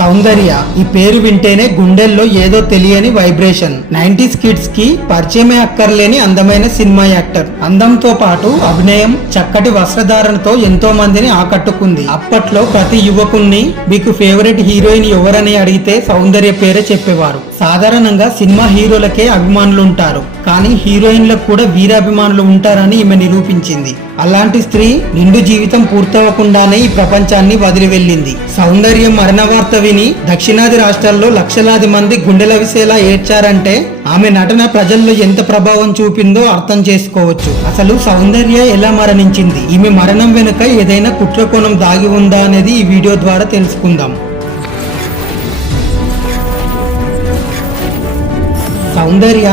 సౌందర్య. ఈ పేరు వింటేనే గుండెల్లో ఏదో తెలియని వైబ్రేషన్. నైన్టీస్ కిడ్స్కి పరిచయమే అక్కర్లేని అందమైన సినిమా యాక్టర్. అందంతో పాటు అభినయం చక్కటి వస్త్రధారణతో ఎంతో మందిని ఆకట్టుకుంది. అప్పట్లో ప్రతి యువకుణ్ణి మీకు ఫేవరెట్ హీరోయిన్ ఎవరని అడిగితే సౌందర్య పేరే చెప్పేవారు. సాధారణంగా సినిమా హీరోలకే అభిమానులు ఉంటారు కానీ హీరోయిన్లకు కూడా వీరాభిమానులు ఉంటారని ఈమె నిరూపించింది. అలాంటి స్త్రీ నిండు జీవితం పూర్తవకుండానే ఈ ప్రపంచాన్ని వదిలి వెళ్ళింది సౌందర్యం మరణ వార్త విని దక్షిణాది రాష్ట్రాల్లో లక్షలాది మంది గుండెలవిసేలా ఏడ్చారంటే ఆమె నటన ప్రజల్లో ఎంత ప్రభావం చూపిందో అర్థం చేసుకోవచ్చు. అసలు సౌందర్య ఎలా మరణించింది? ఈమె మరణం వెనుక ఏదైనా కుట్రకోణం దాగి ఉందా అనేది ఈ వీడియో ద్వారా తెలుసుకుందాం. సౌందర్య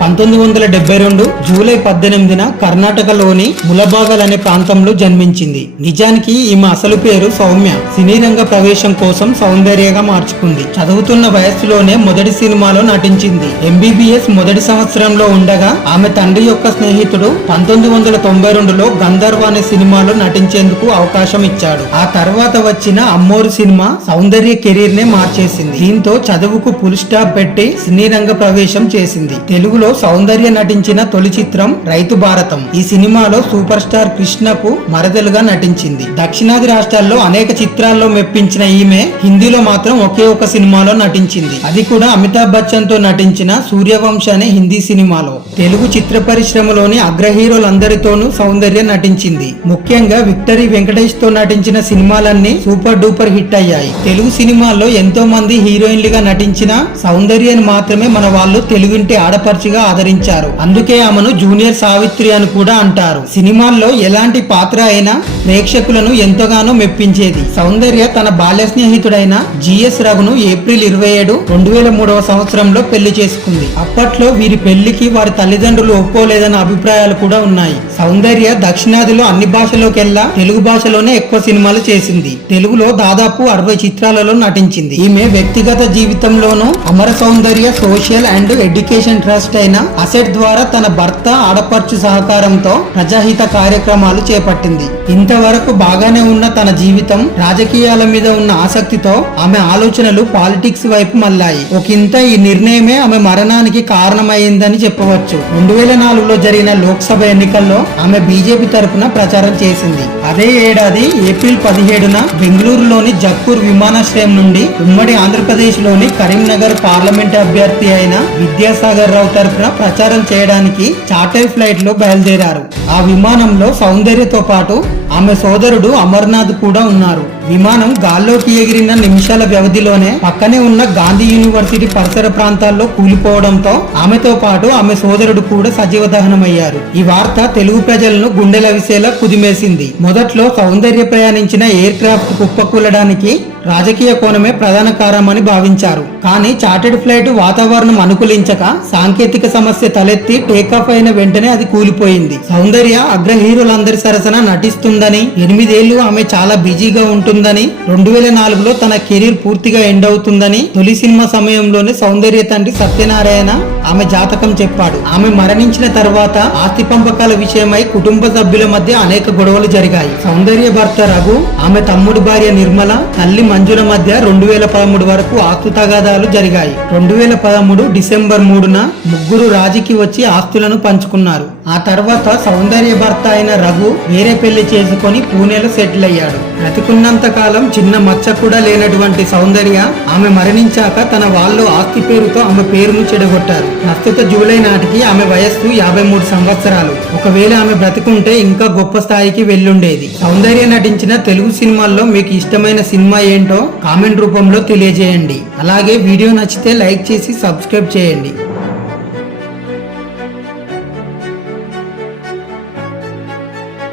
పంతొమ్మిది వందల డెబ్బై రెండు జూలై పద్దెనిమిదిన కర్ణాటకలోని ములబాగల్ అనే ప్రాంతంలో జన్మించింది. నిజానికి ఈమె అసలు పేరు సౌమ్య. సినీ రంగ ప్రవేశం కోసం సౌందర్యగా మార్చుకుంది. చదువుతున్న వయస్సులోనే మొదటి సినిమాలో నటించింది. ఎంబీబీఎస్ మొదటి సంవత్సరంలో ఉండగా ఆమె తండ్రి యొక్క స్నేహితుడు పంతొమ్మిది వందల తొంభై రెండులో గంధర్వ అనే సినిమాలో నటించేందుకు అవకాశం ఇచ్చాడు. ఆ తర్వాత వచ్చిన అమ్మోరు సినిమా సౌందర్య కెరీర్ నే మార్చేసింది. దీంతో చదువుకు ఫుల్ స్టాప్ పెట్టి సినీ రంగ ప్రవేశం చేసింది. తెలుగులో సౌందర్య నటించిన తొలి చిత్రం రైతు భారతం. ఈ సినిమాలో సూపర్ స్టార్ కృష్ణకు మరదలుగా నటించింది. దక్షిణాది రాష్ట్రాల్లో అనేక చిత్రాల్లో మెప్పించిన ఈమె హిందీలో మాత్రం ఒకే ఒక సినిమాలో నటించింది. అది కూడా అమితాబ్ బచ్చన్తో నటించిన సూర్యవంశ అనే హిందీ సినిమాలో. తెలుగు చిత్ర పరిశ్రమలోని అగ్ర హీరోలందరితోనూ సౌందర్య నటించింది. ముఖ్యంగా విక్టరీ వెంకటేష్తో నటించిన సినిమాలన్నీ సూపర్ డూపర్ హిట్ అయ్యాయి. తెలుగు సినిమాల్లో ఎంతో మంది హీరోయిన్లుగా నటించిన సౌందర్యని మాత్రమే మన వాళ్ళు తెలుగుంటి ఆడపరిచిగా ఆదరించారు. అందుకే ఆమెను జూనియర్ సావిత్రి అని కూడా అంటారు. సినిమాల్లో ఎలాంటి పాత్ర అయినా ప్రేక్షకులను ఎంతగానో మెప్పించేది. సౌందర్య తన బాల్య స్నేహితుడైన జిఎస్ రఘును ఏప్రిల్ ఇరవై ఏడు రెండు వేల మూడవ సంవత్సరంలో పెళ్ళి చేసుకుంది. అప్పట్లో వీరి పెళ్ళికి వారి తల్లిదండ్రులు ఒప్పుకోలేదన్న అభిప్రాయాలు కూడా ఉన్నాయి. సౌందర్య దక్షిణాదిలో అన్ని భాషలోకెల్లా తెలుగు భాషలోనే ఎక్కువ సినిమాలు చేసింది. తెలుగులో దాదాపు అరవై చిత్రాలలో నటించింది. ఈమె వ్యక్తిగత జీవితంలోనూ Amara Soundarya social and education trust అయిన అసెట్ ద్వారా తన భర్త ఆడపడుచు సహకారంతో ప్రజాహిత కార్యక్రమాలు చేపట్టింది. ఇంతవరకు బాగానే ఉన్న తన జీవితం రాజకీయాల మీద ఉన్న ఆసక్తితో ఆమె ఆలోచనలు పాలిటిక్స్ వైపు మళ్ళాయి. ఒకంత ఈ నిర్ణయమే ఆమె మరణానికి కారణమైందని చెప్పవచ్చు. రెండు వేల నాలుగులో జరిగిన లోక్సభ ఎన్నికల్లో ఆమె బీజేపీ తరఫున ప్రచారం చేసింది. అదే ఏడాది ఏప్రిల్ పదిహేడున బెంగళూరులోని జక్కూర్ విమానాశ్రయం నుండి ఉమ్మడి ఆంధ్రప్రదేశ్లోని కరీంనగర్ పార్లమెంట్ అభ్యర్థి అయిన విద్యాసాగర్ రావు తరపున ప్రచారం చేయడానికి చార్టర్ ఫ్లైట్లో బయలుదేరారు. ఆ విమానంలో సౌందర్యతో పాటు ఆమె సోదరుడు అమర్నాథ్ కూడా ఉన్నారు. విమానం గాల్లోకి ఎగిరిన నిమిషాల వ్యవధిలోనే పక్కనే ఉన్న గాంధీ యూనివర్సిటీ పరిసర ప్రాంతాల్లో కూలిపోవడంతో ఆమెతో పాటు ఆమె సోదరుడు కూడా సజీవ దహనమయ్యారు. ఈ వార్త తెలుగు ప్రజలను గుండెలవిసేలా కుదిమేసింది. మొదట్లో సౌందర్య ప్రయాణించిన ఎయిర్ క్రాఫ్ట్ కుప్పకూలడానికి రాజకీయ కోణమే ప్రధాన కారణమని భావించారు. కానీ చార్టెడ్ ఫ్లైట్ వాతావరణం అనుకూలించక సాంకేతిక సమస్య తలెత్తి టేకాఫ్ అయిన వెంటనే అది కూలిపోయింది. సౌందర్య అగ్ర హీరోలందరి సరసన నటిస్తుందని ఎనిమిదేళ్ళు ఆమె చాలా బిజీగా ఉంటుందని రెండు వేల నాలుగులో తన కెరీర్ పూర్తిగా ఎండ్ అవుతుందని తొలి సినిమా సమయంలోనే సౌందర్య తండ్రి సత్యనారాయణ ఆమె జాతకం చెప్పాడు. ఆమె మరణించిన తర్వాత ఆస్తి పంపకాల విషయమై కుటుంబ సభ్యుల మధ్య అనేక గొడవలు జరిగాయి. సౌందర్య భర్త రఘు ఆమె తమ్ముడి భార్య నిర్మల తల్లి మంజుల మధ్య రెండు వేల పదమూడు వరకు ఆస్తు తగాదాలు జరిగాయి. రెండు వేల పదమూడు డిసెంబర్ మూడున ముగ్గురు రాజీకి వచ్చి ఆస్తులను పంచుకున్నారు. ఆ తర్వాత సౌందర్య భర్త అయిన రఘు వేరే పెళ్ళి చేసుకుని పూణేలో సెటిల్ అయ్యాడు. బ్రతికున్నంత కొంతకాలం చిన్న మచ్చ కూడా లేనటువంటి సౌందర్య ఆమె మరణించాక తన వాళ్ళు ఆస్తి పేరుతో ఆమె పేరును చెడగొట్టారు. ప్రస్తుత జూలై నాటికి ఆమె వయస్సు యాభై మూడు సంవత్సరాలు. ఒకవేళ ఆమె బ్రతికుంటే ఇంకా గొప్ప స్థాయికి వెళ్ళుండేది. సౌందర్య నటించిన తెలుగు సినిమాల్లో మీకు ఇష్టమైన సినిమా ఏంటో కామెంట్ రూపంలో తెలియజేయండి. అలాగే వీడియో నచ్చితే లైక్ చేసి సబ్స్క్రైబ్ చేయండి.